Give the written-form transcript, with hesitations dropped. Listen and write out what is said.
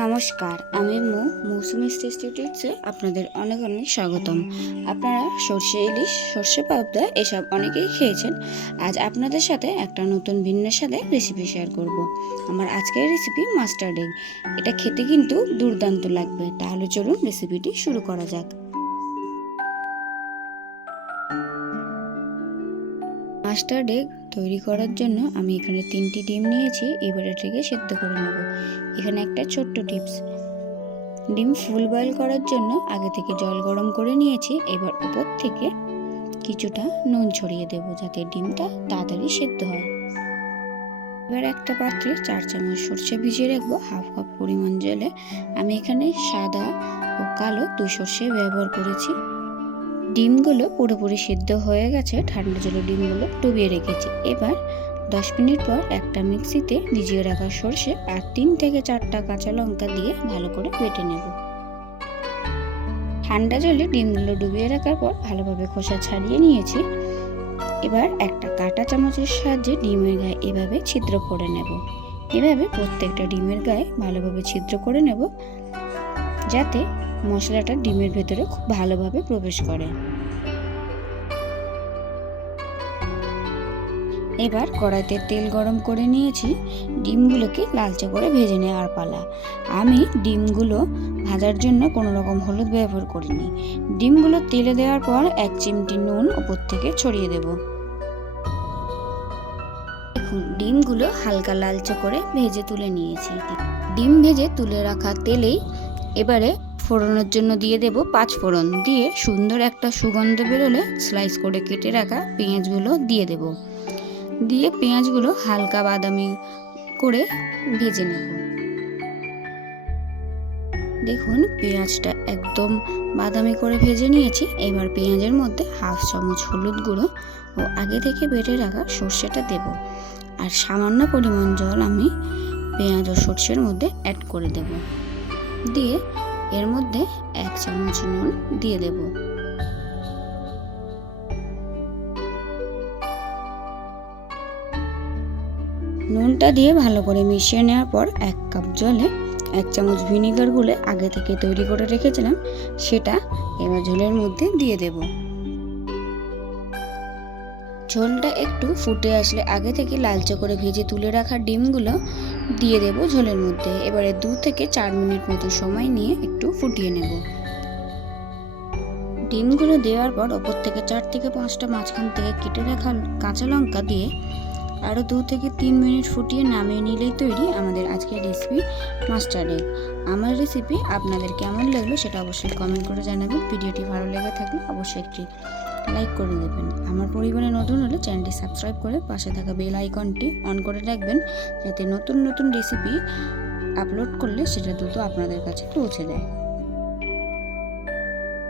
নমস্কার, আমি মৌসুমি টেস্টি টিপসে আপনাদের অনেক অনেক স্বাগতম। আপনারা সর্ষে ইলিশ, সর্ষে পাবদা এসব অনেকেই খেয়েছেন। আজ আপনাদের সাথে একটা নতুন ভিন্ন স্বাদে রেসিপি শেয়ার করব। আমার আজকের রেসিপি মাস্টার্ড এগ। এটা খেতে কিন্তু দুর্দান্ত লাগবে। তাহলে চলুন রেসিপিটি শুরু করা যাক। মাস্টার্ড এগ তৈরি করার জন্য আমি এখানে 3টি ডিম নিয়েছি। এবার এটাকে সেদ্ধ করে নেব। এখানে একটা ছোট্ট টিপস, ডিম ফুল বয়েল করার জন্য আগে থেকে জল গরম করে নিয়েছি। এবার উপর থেকে কিছুটা নুন ছড়িয়ে দেব যাতে ডিমটা তাড়াতাড়ি সেদ্ধ হয়। এবার একটা পাত্রে 4 চামচ সর্ষে ভিজিয়ে রাখবো হাফ কাপ পরিমাণ জলে। আমি এখানে সাদা ও কালো 2 সর্ষে ব্যবহার করেছি। ডিমগুলো পুরোপুরি সিদ্ধ হয়ে গেছে। ঠান্ডা জলে ডিমগুলো ডুবিয়ে রেখেছি। এবার 10 মিনিট পর একটা মিক্সিতে ভিজিয়ে রাখা সর্ষে আর 3 থেকে 4টা কাঁচা লঙ্কা দিয়ে ভালো করে বেটে নেব। ঠান্ডা জলে ডিমগুলো ডুবিয়ে রাখার পর ভালোভাবে খোসা ছাড়িয়ে নিয়েছি। এবার একটা কাঁটা চামচের সাহায্যে ডিমের গায়ে এভাবে ছিদ্র করে নেব। এভাবে প্রত্যেকটা ডিমের গায়ে ভালোভাবে ছিদ্র করে নেব যাতে মশলাটা ডিমের ভেতরে খুব ভালোভাবে প্রবেশ করে। এবার কড়াইতে তেল গরম করে নিয়েছি। ডিমগুলোকে লালচে করে ভেজে নেওয়ার পালা। আমি ডিমগুলো ভাজার জন্য কোনো রকম হলুদ ব্যবহার করিনি। ডিমগুলো তেলে দেওয়ার পর 1 চিমটি নুন উপর থেকে ছড়িয়ে দেব। দেখুন, ডিমগুলো হালকা লালচে করে ভেজে তুলে নিয়েছি। ডিম ভেজে তুলে রাখা তেলেই এবারে ফোড়নের জন্য দিয়ে দেব 5 ফোড়ন। দিয়ে সুন্দর একটা সুগন্ধ বেরোলে স্লাইস করে কেটে রাখা পেঁয়াজগুলো দিয়ে দেব। দিয়ে পেঁয়াজগুলো হালকা বাদামি করে ভেজে নেব। দেখুন, পেঁয়াজটা একদম বাদামি করে ভেজে নিয়েছি। এবার পেঁয়াজের মধ্যে হাফ চামচ হলুদ গুঁড়ো ও আগে থেকে বেটে রাখা সর্ষেটা দেব। আর সামান্য পরিমাণ জল আমি পেঁয়াজ ও সর্ষের মধ্যে অ্যাড করে দেব। দিয়ে এর মধ্যে 1 চামচ নুন দিয়ে দেব। নুনটা দিয়ে ভালো করে মিশিয়ে নেওয়ার পর 1 কাপ জলে 1 চামচ ভিনেগার গুলে আগে থেকে তৈরি করে রেখেছিলাম সেটা এবার ঝোলের মধ্যে দিয়ে দেব। ঝোলটা একটু ফুটে আসলে আগে থেকে লালচে করে ভেজে তুলে রাখা ডিমগুলো দিয়ে দেব ঝোলের মধ্যে। এবারে 2 থেকে 4 মিনিট মতো সময় নিয়ে একটু ফুটিয়ে নেব। ডিমগুলো দেওয়ার পর ওপর থেকে 4 থেকে 5টা মাঝখান থেকে কেটে রাখা কাঁচা লঙ্কা দিয়ে আরও 2 থেকে 3 মিনিট ফুটিয়ে নামিয়ে নিলেই তৈরি আমাদের আজকের রেসিপি মাস্টার্ড এগ। আমার রেসিপি আপনাদের কেমন লাগলো সেটা অবশ্যই কমেন্ট করে জানাবেন। ভিডিওটি ভালো লেগে থাকলে অবশ্যই একটি লাইক করে দেবেন। আমার পরিবারে নতুন হলে চ্যানেলটি সাবস্ক্রাইব করে পাশে থাকা বেল আইকনটি অন করে রাখবেন যাতে নতুন নতুন রেসিপি আপলোড করলে সেটা দ্রুত আপনাদের কাছে পৌঁছে যায়।